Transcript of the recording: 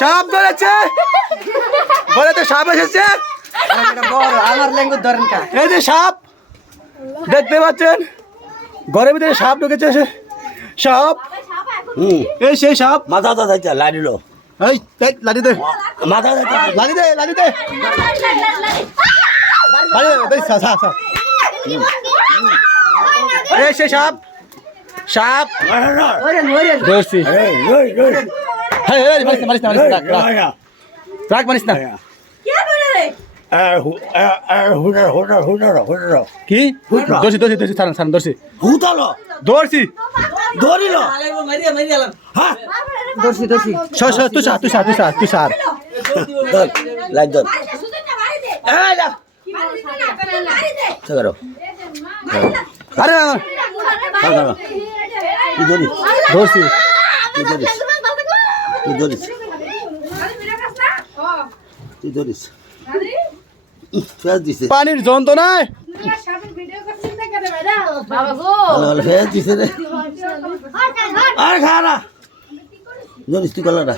সাপ ধরেছে বলে তো সাপ এসেছে আমার ল্যাঙ্গুয়েজ ধরেন কা এই যে সাপ দেখতে পাচ্ছেন ঘরের ভিতরে সাপ ঢুকেছে সাপ এই সেই সাপ মাথা যাইতে লাড়িল এই লাঠি দে মাথা যাইতে লাঠি দে লাঠি দে এই সেই সাপ সাপ ধরছি মারিস না রাখ মারিস না কি ধরছি ধরছি হুতালো ধরছি ধরিল হ্যাঁ দর্শি তুই সার লাইট ধর করো আরে না তুই ধরিস ধরছি তুই ধরিস তুই ধরিস তুই ধরিস ফেস দিছে পানির যন্ত্রণায় ফেস দিছে রে আর খা না ধরিস তুই কলাটা